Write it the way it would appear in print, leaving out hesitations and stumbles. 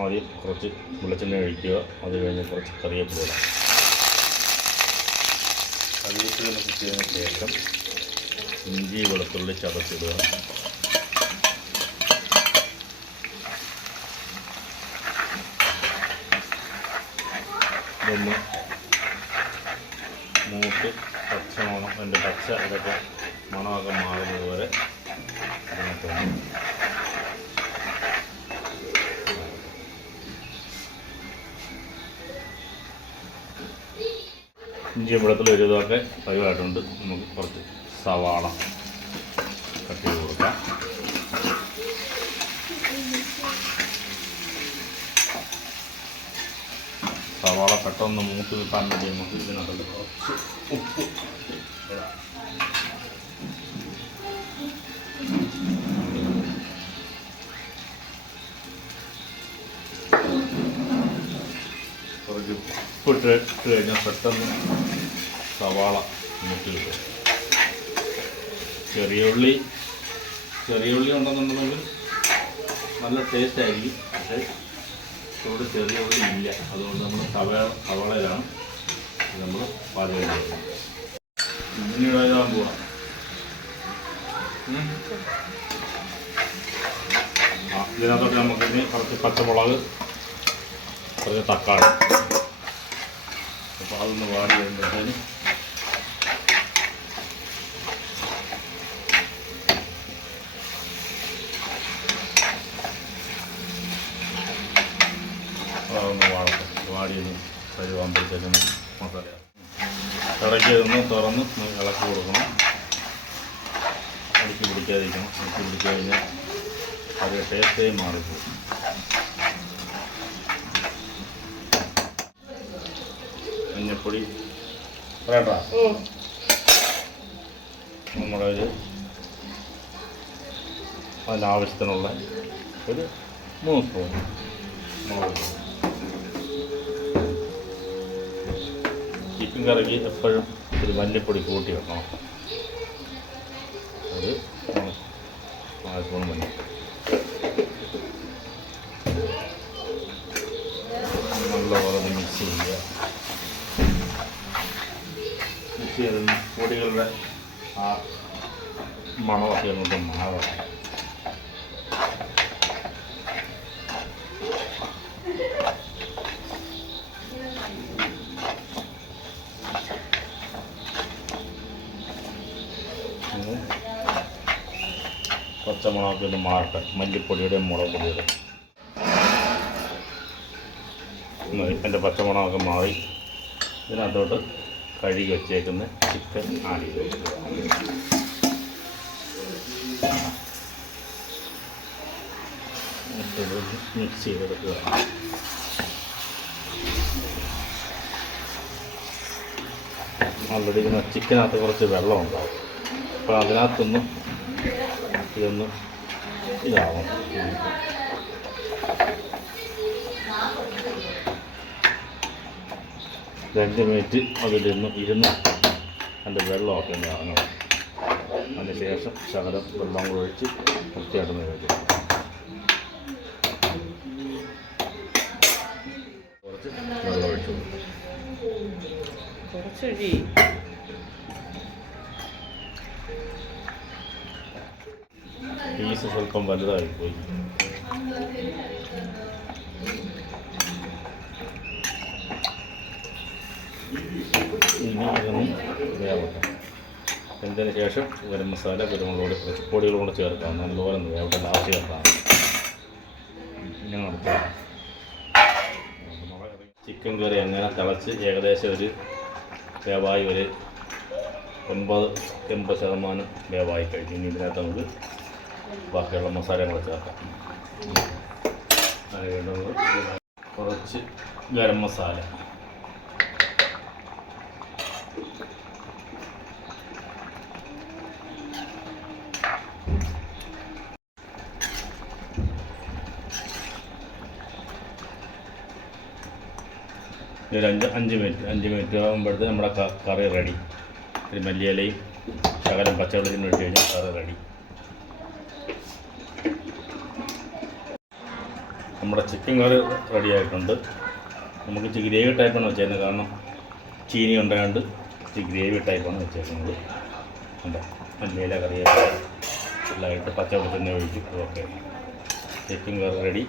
ആദ്യം കുറച്ച് വെളിച്ചെണ്ണ ഒഴിക്കുക. അത് കഴിഞ്ഞ് കുറച്ച് കറിവേപ്പില ഇടാം. കറിവേപ്പില കിട്ടിയതിന് ശേഷം ഇഞ്ചി വെളുത്തുള്ളി ചതച്ചിടുക. ഇതൊന്ന് മൂത്ത് പച്ച മണം, അതിൻ്റെ പച്ച ഇതൊക്കെ മണമൊക്കെ മാറുന്നത് വരെ ഇതിനകത്ത് ഇഞ്ചിയും വെളുത്തുള്ളി ഒരു ഇതൊക്കെ പരുവായിട്ടുണ്ട്. നമുക്ക് കുറച്ച് സവാള കട്ട് ചെയ്ത് കൊടുക്കാം. സവാള പെട്ടെന്ന് മൂത്ത് കിട്ടാൻ വേണ്ടി നമുക്ക് ഇതിനകത്ത് കുറച്ച് ഉപ്പ് ഇടാം. കുറച്ച് ഉപ്പിട്ട് കഴിഞ്ഞാൽ പെട്ടെന്ന് സവാള മൂത്ത് കിട്ടും. ചെറിയ ഉള്ളി ഉണ്ടെന്നുണ്ടെങ്കിൽ നല്ല ടേസ്റ്റ് ആയിരിക്കും. പക്ഷേ ഇവിടെ ചെറിയ ഉള്ളി ഇല്ല. അതുകൊണ്ട് നമ്മൾ സവാളയിലാണ് നമ്മൾ പാചകം ചെയ്യുന്നത്. ഇനി ഇടാൻ പോവാം. ഇതിനകത്തൊക്കെ നമുക്കിനി കുറച്ച് പച്ചമുളക്, കുറച്ച് തക്കാളി, അപ്പോൾ അതൊന്ന് വാടി വരുമ്പോഴത്തേന് അതൊന്ന് വാടിയൊന്ന് കരുവാകുമ്പോഴത്തേനും മസാല ഇറക്കിയതൊന്ന് തുറന്ന് ഇളക്കി കൊടുക്കണം. അടിച്ച് പിടിക്കാതിരിക്കണം. അടിച്ച് പിടിച്ച് കഴിഞ്ഞാൽ അത് ടേസ്റ്റേ മാറിപ്പോകും. മഞ്ഞപ്പൊടി വേണ്ട, നമ്മുടെ അതിനാവശ്യത്തിനുള്ള ഒരു 3 സ്പൂൺ മുളക്. ചിക്കൻ കറിക്ക് എപ്പോഴും ഒരു മല്ലിപ്പൊടി കൂട്ടി വെക്കണം. അത് 4 സ്പൂൺ മല്ലി. നല്ലപോലെ മിക്സ് ചെയ്യുക. മിക്സ് ചെയ്ത് പൊടികളുടെ ആ മണമൊക്കെ അങ്ങോട്ട് മാറണം. പച്ചമുളകൊക്കെ ഒന്ന് മാറട്ടെ. മല്ലിപ്പൊടിയുടെ മുളക് പൊടിയുടെ എൻ്റെ പച്ചമുളകൊക്കെ മാറി ഇതിനകത്തോട്ട് കഴുകി വച്ചേക്കുന്ന ചിക്കൻ ആഡ് ചെയ്ത് മിക്സ് ചെയ്തെടുക്കുക. ഓൾറെഡി ഇതിന് ചിക്കനകത്ത് കുറച്ച് വെള്ളം ഉണ്ടാവും. അപ്പോൾ അതിനകത്തൊന്ന് ഇതൊന്ന് ഇതാവും. 2 മിനിറ്റ് അതിലിരുന്ന് അതിൻ്റെ വെള്ളമൊക്കെ ഒന്ന് ഇറങ്ങണം. അതിന് ശേഷം ശകലം വെള്ളം കൂടെ ഒഴിച്ച് വൃത്തിയായിട്ട് വയ്ക്കും. കുറച്ച് വെള്ളം ഒഴിച്ചു പീസ് സ്വല്പം വലുതായിപ്പോയി. ഇനി ഇതൊന്നും വേവട്ടെ. എന്നതിന് ശേഷം ഗരം മസാല, കുരുമുളക്, കുറച്ച് പൊടികളും കൂടെ ചേർക്കാം. നല്ലപോലെ ഒന്ന് വേവട്ടെ. ലാസ്റ്റ് ചേർക്കാം. ഇങ്ങനെ ചിക്കൻ കറി അങ്ങനെ തിളച്ച് ഏകദേശം ഒരു വേവായി ഒരു 80% വേവായി കഴിഞ്ഞു. ഇനി ഇതിനകത്ത് നമുക്ക് ബാക്കിയുള്ള മസാലയും കൂടെ ചേർക്കാം. അത് വേണ്ടത് കുറച്ച് ഗരം മസാല, ഒരു 5 മിനിറ്റ് ആകുമ്പോഴത്തേക്ക് നമ്മുടെ കറി റെഡി. ഒരു മല്ലിയിലയും ശകലം പച്ചവെള്ളത്തിന് ഒഴിച്ച് കഴിഞ്ഞാൽ കറി റെഡി. നമ്മുടെ ചിക്കൻ കറി റെഡി ആയിട്ടുണ്ട്. നമുക്ക് ഇച്ചിരി ഗ്രേവി ടൈപ്പാണ് വെച്ചേക്കുന്നത്, കാരണം ചീനി ഉണ്ടായതുകൊണ്ട് ഇച്ചിരി ഗ്രേവി ടൈപ്പാണ് വെച്ചേക്കുന്നത്. ഉണ്ട് മല്ലിയില കറിയൊക്കെ എല്ലായിട്ട് പച്ച വെളിച്ചെണ്ണ ഒഴിക്കും. ഓക്കെ, ചിക്കൻ കറി റെഡി.